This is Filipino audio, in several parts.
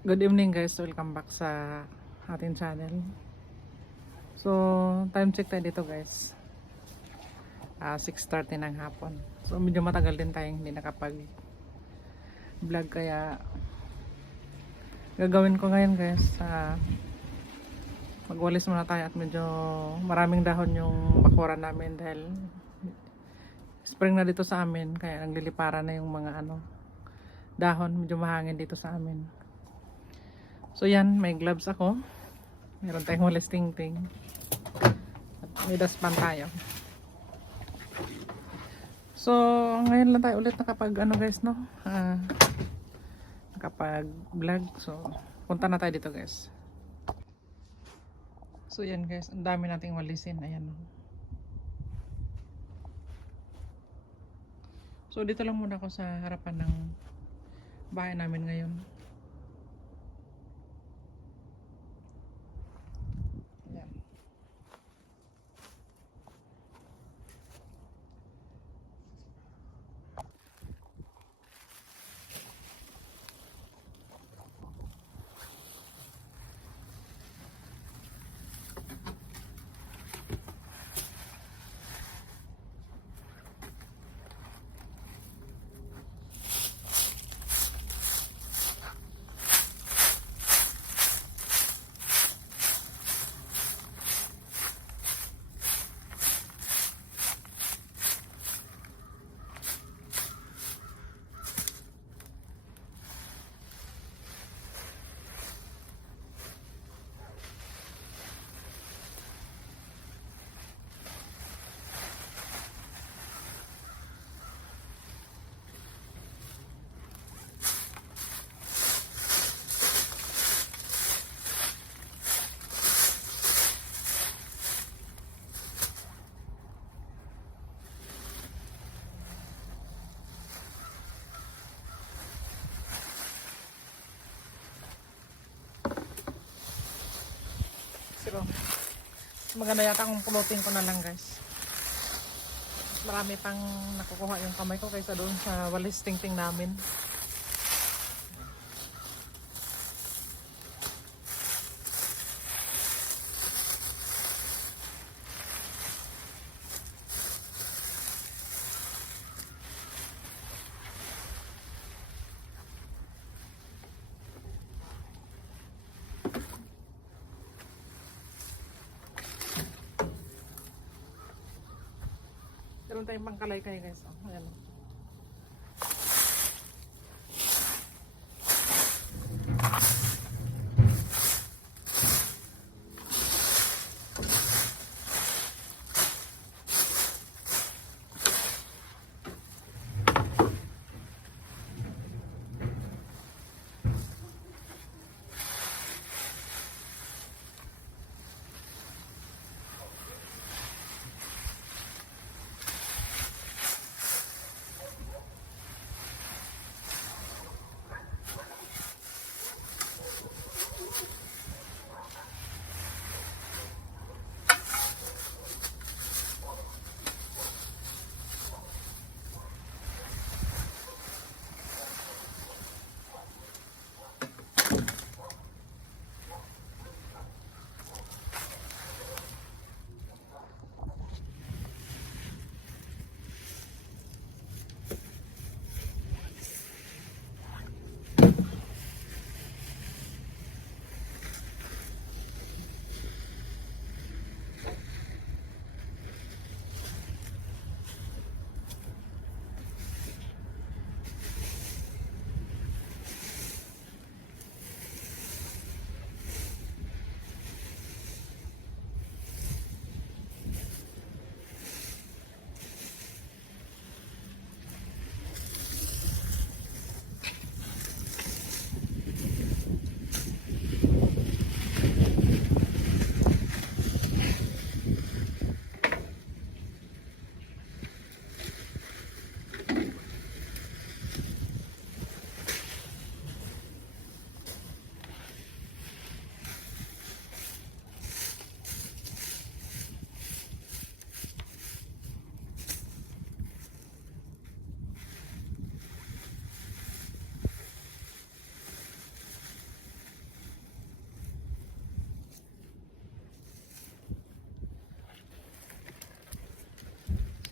Good evening guys, welcome back sa ating channel. So, time check tayo dito guys. Ah, 6.30 ng hapon. So, medyo matagal din tayong hindi nakapag vlog kaya gagawin ko ngayon guys. Ah, magwalis muna tayo at medyo maraming dahon yung bakuran namin dahil spring na dito sa amin kaya nagliliparan na yung mga ano dahon medyo mahangin dito sa amin so yan may gloves ako. Meron tayong walis ting ting at may daspan tayo. So ngayon lang tayo ulit nakapag ano guys no? Ah, nakapag vlog so punta na tayo dito guys. So yan guys. Ang dami nating walisin. Ayan. So dito lang muna ako sa harapan ng bahay namin ngayon. Ayan. Pero maganda yata kung pulutin ko na lang guys. Marami pang nakukuha yung kamay ko kaysa doon sa walis ting-ting namin. Meron tayong pangkalay kayo guys. Oh, ayan.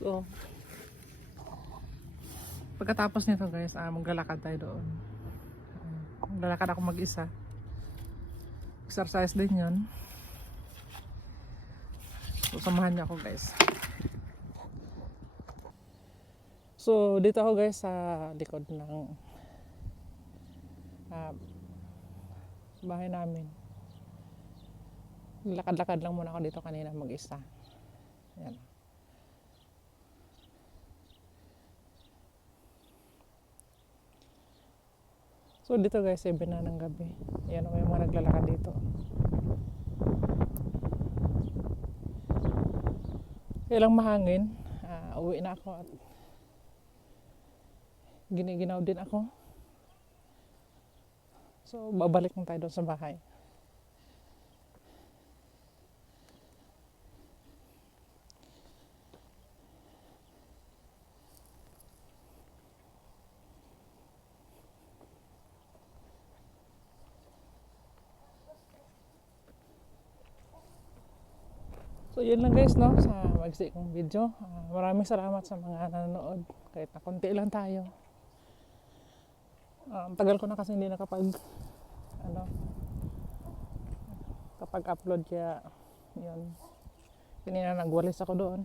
Oh. Pagkatapos nito guys, ah, maglalakad tayo doon. Maglalakad ako mag-isa. Exercise din yun. So, samahan niyo ako guys. So, dito ako guys sa likod ng ah, bahay namin. Lakad-lakad lang muna ako dito kanina mag-isa. Yan. So dito guys, 7 na ng gabi. Yan may mga naglalakad dito. Kailang mahangin, ah, uwi na ako at giniginaw din ako. So babalik na tayo doon sa bahay. So yun lang guys no sa magsi kong video. Ah, maraming salamat sa mga nanonood kahit na konti lang tayo. Ang tagal ko na kasi hindi nakapag ano kapag upload kaya yun. Kanina nagwalis ako doon.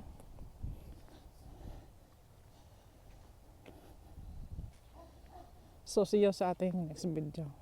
So see you sa ating next video.